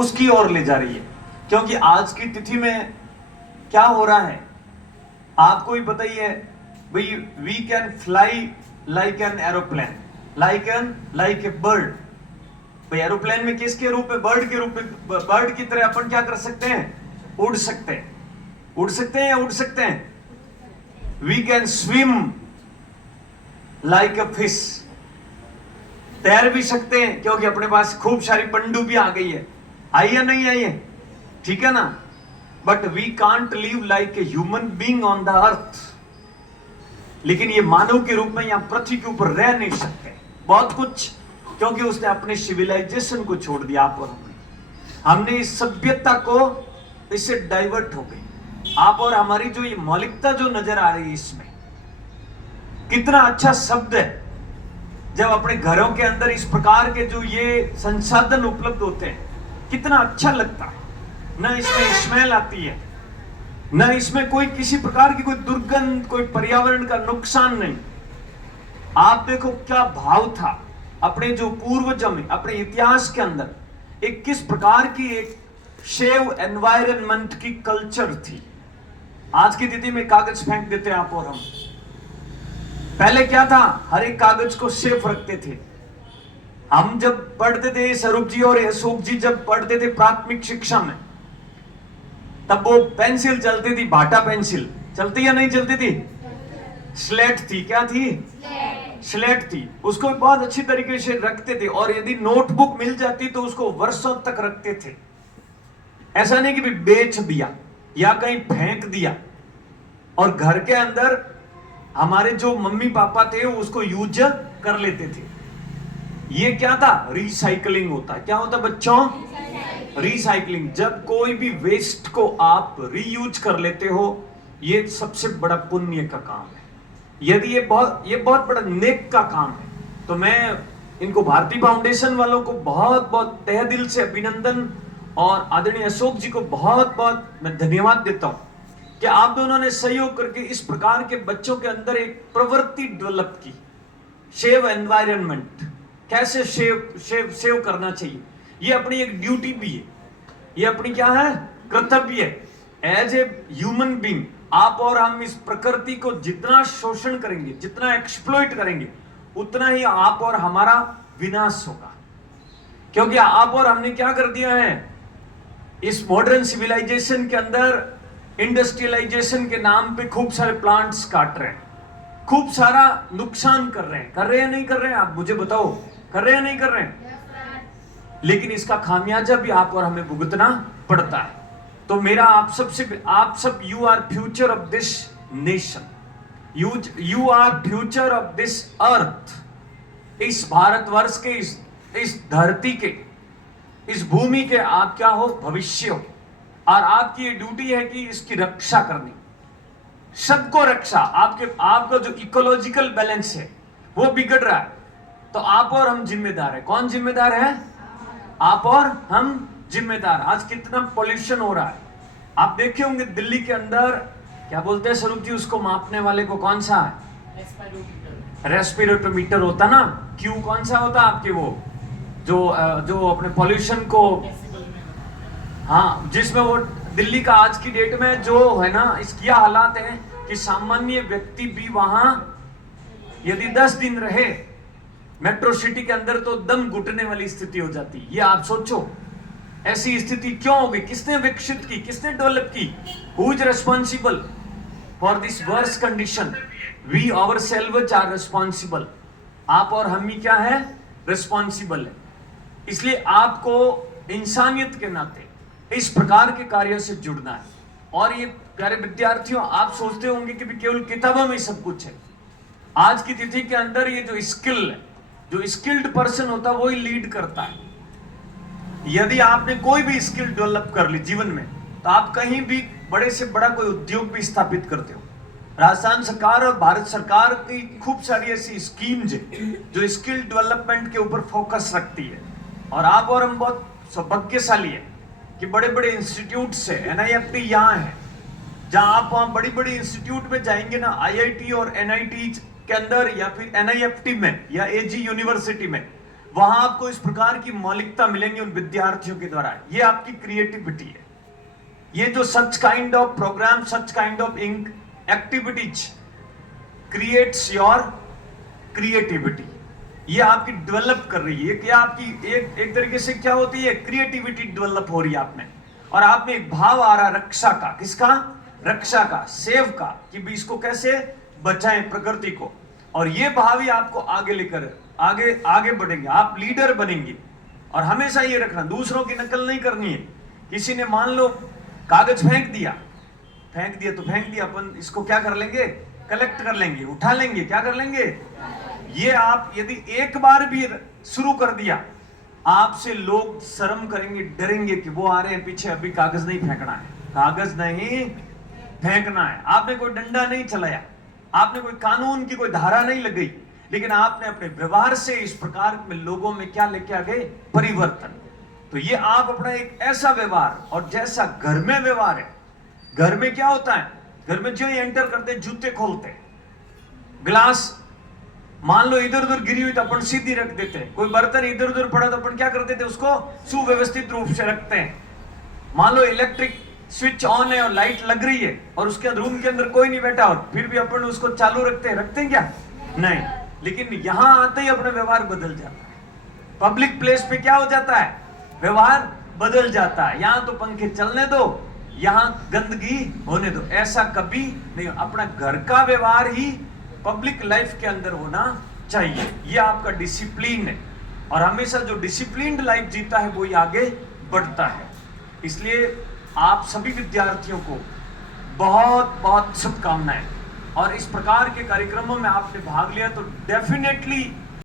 उसकी ओर ले जा रही है। क्योंकि आज की तिथि में क्या हो रहा है आपको भी पता ही है भाई। We can fly like an aeroplane, like a bird. भाई एरोप्लेन में किसके रूप में? बर्ड के रूप में। बर्ड की तरह अपन क्या कर सकते हैं? उड़ सकते हैं। उड़ सकते हैं या उड़ सकते हैं? We can swim like a fish. तैर भी सकते हैं क्योंकि अपने पास खूब सारी पनडुब्बी आ गई है। आई है नहीं आई है? ठीक है ना। But we can't live like a human being on the earth. लेकिन ये मानव के रूप में यहां पृथ्वी के ऊपर रह नहीं सकते। बहुत कुछ, क्योंकि उसने अपने सिविलाइजेशन को छोड़ दिया। आप और हमने इस सभ्यता को, इससे डाइवर्ट हो गई। आप और हमारी जो ये मौलिकता जो नजर आ रही है, इसमें कितना अच्छा शब्द है जब अपने घरों के अंदर इस प्रकार के जो ये संसाधन उपलब्ध होते हैं, कितना अच्छा लगता है। न इसमें स्मेल आती है, न इसमें कोई किसी प्रकार की कोई दुर्गंध, कोई पर्यावरण का नुकसान नहीं। आप देखो क्या भाव था अपने जो पूर्वजों में, अपने इतिहास के अंदर एक किस प्रकार की एक सेव एनवायरनमेंट की कल्चर थी। आज की तिथि में कागज फेंक देते हैं आप और हम। पहले क्या था? हर एक कागज को सेफ रखते थे। हम जब पढ़ते थे, स्वरूप जी और अशोक जी जब पढ़ते थे प्राथमिक शिक्षा में, तब वो पेंसिल चलती थी, भाटा पेंसिल चलती या नहीं चलती थी? स्लेट थी। क्या थी? स्लेट थी। उसको बहुत अच्छी तरीके से रखते थे, और यदि नोटबुक मिल जाती तो उसको वर्षों तक रखते थे। ऐसा नहीं कि भी बेच दिया या कहीं फेंक दिया। और घर के अंदर हमारे जो मम्मी पापा थे उसको यूज कर लेते थे। ये क्या था? रिसाइकलिंग होता है। क्या होता बच्चों? रिसाइकलिंग। जब कोई भी वेस्ट को आप रीयूज कर लेते हो, ये सबसे बड़ा पुण्य का काम है। यदि ये बहुत बड़ा नेक का काम है, तो मैं इनको भारतीय फाउंडेशन वालों को बहुत बहुत तहे दिल से अभिनंदन, और आदरणीय अशोक जी को बहुत बहुत मैं धन्यवाद देता हूं कि आप दोनों ने सहयोग करके इस प्रकार के बच्चों के अंदर एक प्रवृत्ति डेवलप की। सेव एनवायरनमेंट, कैसे सेव करना चाहिए, ये अपनी एक ड्यूटी भी है। ये अपनी क्या है? कर्तव्य है। एज ए ह्यूमन बीइंग आप और हम इस प्रकृति को जितना शोषण करेंगे, जितना एक्सप्लॉइट करेंगे, उतना ही आप और हमारा विनाश होगा। क्योंकि आप और हमने क्या कर दिया है, इस मॉडर्न सिविलाइजेशन के अंदर इंडस्ट्रियलाइजेशन के नाम पे खूब सारे प्लांट्स काट रहे हैं, खूब सारा नुकसान कर रहे हैं। कर रहे हैं नहीं कर रहे हैं? आप मुझे बताओ, कर रहे हैं नहीं कर रहे हैं? लेकिन इसका खामियाजा भी आप और हमें भुगतना पड़ता है। तो मेरा आप सब you are future of this nation, you are future of this earth. इस भारतवर्ष के, इस धरती के, इस भूमि के आप क्या हो? भविष्य हो। और आपकी ये ड्यूटी है कि इसकी रक्षा करनी, सबको रक्षा। आपका जो इकोलॉजिकल बैलेंस है वो बिगड़ रहा है, तो आप और हम जिम्मेदार है। कौन जिम्मेदार है? आप और हम जिम्मेदार। आज कितना पॉल्यूशन हो रहा है। आप देखे होंगे दिल्ली के अंदर, क्या बोलते हैं स्वरूप जी उसको मापने वाले को? कौन सा है? रेस्पिरेटोमीटर होता ना। क्यों? कौन सा होता आपके? वो जो अपने पॉल्यूशन को, हाँ, जिसमें वो दिल्ली का आज की डेट में जो है ना, इसकी हालात है कि सामान्य व्यक्ति भी वहां यदि 10 दिन रहे मेट्रो सिटी के अंदर तो दम घुटने वाली स्थिति हो जाती। ये आप सोचो, ऐसी स्थिति क्यों हो गई? किसने विकसित की? किसने डेवलप की? Who is responsible for this worse condition? We ourselves are responsible. आप और हम ही क्या है? रिस्पॉन्सिबल है। इसलिए आपको इंसानियत के नाते इस प्रकार के कार्यों से जुड़ना है। और ये प्यारे विद्यार्थियों, आप सोचते होंगे कि केवल किताबों में सब कुछ है। आज की तिथि के अंदर ये जो स्किल है, जो स्किल्ड पर्सन होता है वही लीड करता है। यदि आपने कोई भी स्किल डेवलप कर ली जीवन में, तो आप कहीं भी बड़े से बड़ा कोई उद्योग भी स्थापित करते हो। राजस्थान सरकार और भारत सरकार की खूब सारी ऐसी स्कीम्स है जो स्किल डेवलपमेंट के ऊपर फोकस रखती है। और आप और हम बहुत सौभाग्यशाली है कि बड़े बड़े इंस्टीट्यूट से, NIFT यहाँ है, जहां आप वहां बड़ी बड़ी इंस्टीट्यूट में जाएंगे ना, IIT और NIT के अंदर, या फिर NIFT में या AG यूनिवर्सिटी में, वहां आपको इस प्रकार की मौलिकता मिलेंगी उन विद्यार्थियों के द्वारा। ये आपकी क्रिएटिविटी है। ये जो such kind of program, such kind of activities creates your creativity, ये आपकी डेवलप कर रही है। क्या आपकी एक तरीके से क्या होती है, क्रिएटिविटी डेवलप हो रही है आप में। और आप में एक भाव आ रहा रक्षा का, किसका, रक्षा का, सेव का, कि भी इसको कैसे बचाएं प्रकृति को। और ये भाव ही आपको आगे लेकर आगे बढ़ेंगे, आप लीडर बनेंगे। और हमेशा ये रखना, दूसरों की नकल नहीं करनी है। किसी ने मान लो कागज फेंक दिया तो फेंक दिया, अपन इसको क्या कर लेंगे, कलेक्ट कर लेंगे, उठा लेंगे, क्या कर लेंगे। ये आप यदि एक बार भी शुरू कर दिया, आपसे लोग शर्म करेंगे, डरेंगे कि वो आ रहे हैं पीछे, अभी कागज नहीं फेंकना है, कागज नहीं फेंकना है। आपने कोई डंडा नहीं चलाया, आपने कोई कानून की कोई धारा नहीं लगाई, लेकिन आपने अपने व्यवहार से इस प्रकार में लोगों में क्या लेके आ गए, परिवर्तन। तो ये आप अपना एक ऐसा व्यवहार, और जैसा घर में व्यवहार है, घर में क्या होता है, घर में जो ही एंटर करते जूते खोलते, ग्लास मान लो इधर उधर गिरी हुई तो अपन सीधी रख देते हैं, कोई बर्तन इधर उधर पड़ा तो अपन क्या करते थे, उसको सुव्यवस्थित रूप से रखते हैं। मान लो इलेक्ट्रिक स्विच ऑन है और लाइट लग रही है और उसके रूम के अंदर कोई नहीं बैठा और फिर भी अपन उसको चालू रखते हैं क्या, नहीं। लेकिन यहां आते ही अपना व्यवहार बदल जाता है। पब्लिक प्लेस पे क्या हो जाता है, व्यवहार बदल जाता है। यहां तो पंखे चलने दो, यहां गंदगी होने दो, ऐसा कभी नहीं। अपना घर का व्यवहार ही पब्लिक लाइफ के अंदर होना चाहिए। ये आपका डिसिप्लिन है, और हमेशा जो डिसिप्लिन्ड लाइफ जीता है वो ही आगे बढ़ता है। इसलिए आप सभी विद्यार्थियों को बहुत बहुत शुभकामनाएं। और इस प्रकार के कार्यक्रमों में आपने भाग लिया तो डेफिनेटली